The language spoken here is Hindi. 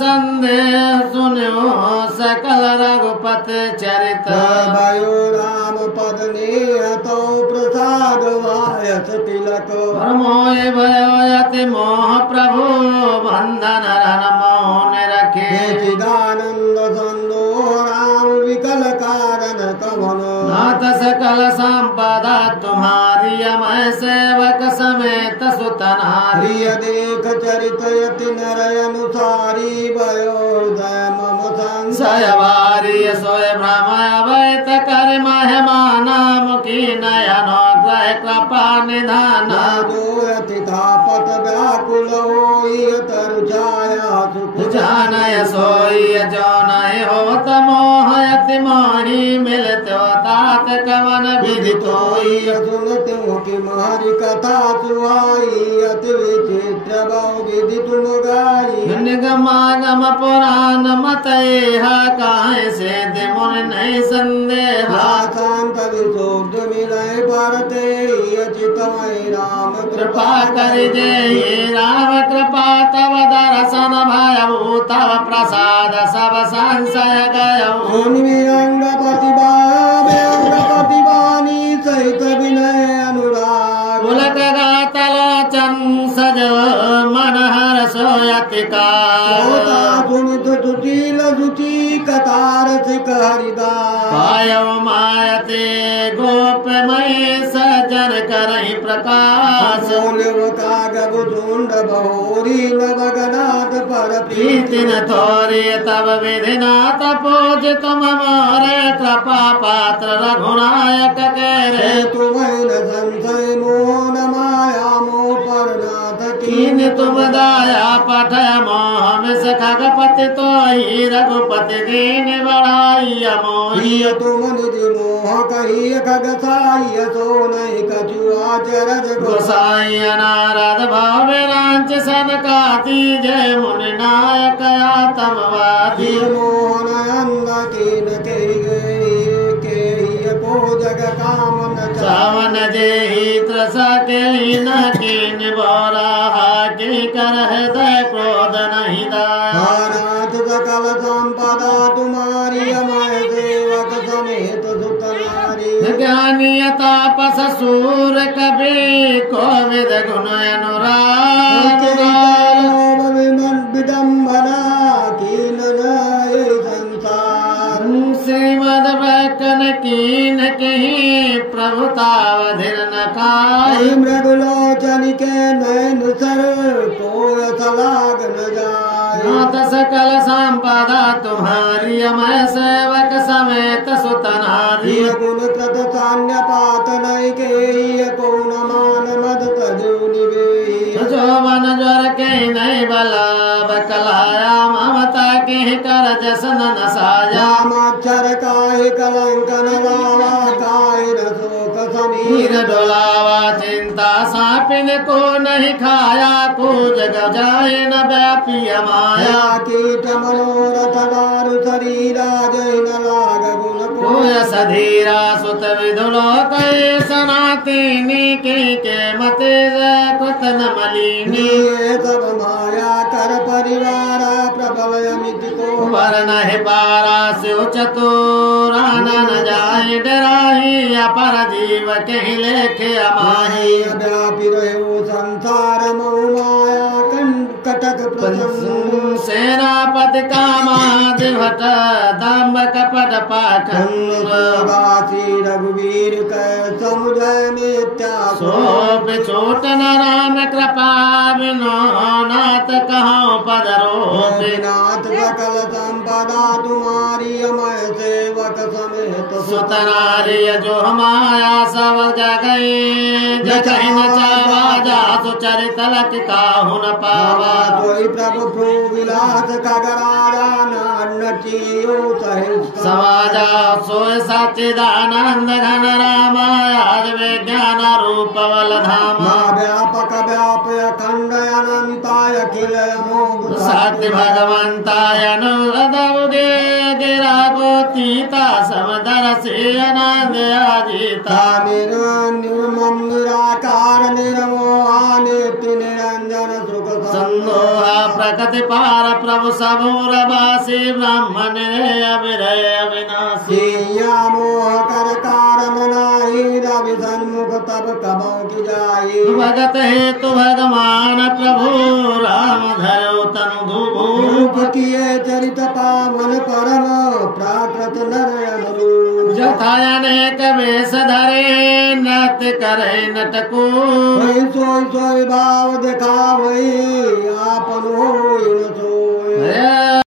संदेह सुनो सकल रघुपति चरित भयो राम पद निहतो प्रसाद वायस तिलक मोह भयो यति मोह प्रभु बंधन रन मोह रखे चिदानंद संदो राम विकल कारण कवन नाथ सकल संपदा तुम्हारी मैं सेवक समेत सुतनारी प्रिय देख चरित यति नर अनुसारी वयोदय मम संशय वारी सोय भ्रमय वैत कर महिमाना मुखी नयन ग्रह कृपा निधान यति तापत व्याकुल होई तरु छाया सुख जानय सोई जो नहीं होत मोह यति मोही मिलत तात कवन विधि तोई सुनते कि मारी कथा सुहाई अति विचित्र बहु विधि तुम गाई निगमागम पुराण मत काहे से मुन नहीं संदेह शांत विशोध मिलय भरते चितमय राम कृपा कर जय राम कृपा तव दर्शन भयऊ तव प्रसाद सब संशय गयऊ अंग प्रतिभानी सहित विनय अनुराग पुलक गातलोचन सज मन हर सोयति का सुनित सुशील सुची कतार सिक हरिदास पायव मायते गोपमय सज्जन करहि प्रकाश कागब झुंड बहोरी नवगनाथ पर प्रीति न थोरी तब विधिनाथ पूज तुम मोरे कृपा पात्र रघुनायक के रे तुम्हें न संशय मोहन माया मोह पर नाथ कीन तुम दाया पठ मोह मिस खगपति तो ही रघुपति दीन बढ़ाई मोही तुम निधि मोह कही खगसाई सो नहीं कछु आचरज गोसाई नारद भाविरांच सनकाती जय मुनि नायक आतमवादी मोहन अंग कीन के को जग काम सावन जेहि त्रसा के न कीन बोरा के कर हृदय क्रोध नहीं दानाथ सकल संपदा तुम्हारी अमय सेवक समेत सुत नारी ज्ञानी तापस सूर कवि कोविद गुण अनुराग विडम्बना कीन संसार श्रीमद वैकन कीन कहीं प्रभुतावधिर न खाई मृगलोचन के नयन सर कोय सलाग न जाय नाथ सकल संपदा तुम्हारी मैं सेवक समेत सुतनारी गुण कृत सान्य पात नय के को न मान मद तजो निवे जोवन ज्वर के नहीं बला बकलाया ममता के कर जसन न साया मच्छर काहे कलंकन लावा काहे न शोक समीर डोलावा चिंता सापिन को नहीं खाया को जग जाए न व्यापी माया कीट मनोरथ दारु शरीरा जय न लाग गुण कोय सधीरा सुत विधुलो कै सनातिनी के मते कृत न मलिनी सब माया कर परिवार प्रबल अमित को वर्ण है पारा स्यो चतुरान न जाए डराही अपर जीव कहीं लेखे अमाही व्यापी रहो संसार मोह माया कटक प्रसन्न सेनापति कामादिभट दाम्ब कपट पाखंड रघुवीर कै समुदय मिथ्या सोप छोट न राम कृपा बिनो नाथ कहो पदरो नाथ सकल संपदा तुम्हारी अमय सेवक समेत सुतनारी जो माया सब जगई जगई न चावा जा सुचरित लक काहु न पावा कोई प्रभु भ्रू विलास खगरारा नटियो समाजा सोय सच्चिदानंद घन रामायाद विज्ञान रूप बल धाम व्यापक व्याप अखंड अनंताय अखिल अमोघ सत्य भगवंताय अनुरद उदे गिरा गोतीता समदर से आनंद अजीता निर्मम निराकार निर्मोहा नित्य निरंजन सुख संदोहा प्रकट जगत पार प्रभु सबूर बासी ब्राह्मण अविरय अविनाशी सिया मोह कर कारण नाही रवि सन्मुख तब कबों की जाई भगत हेतु भगवान प्रभु राम धरो तनु रूप धुभू किए चरित पावन परम प्राकृत नर अनुरूप जथा अनेक वेश धरे नृत्य करे नटको वही सोई सोई भाव दिखावई आपन होई न सोई हे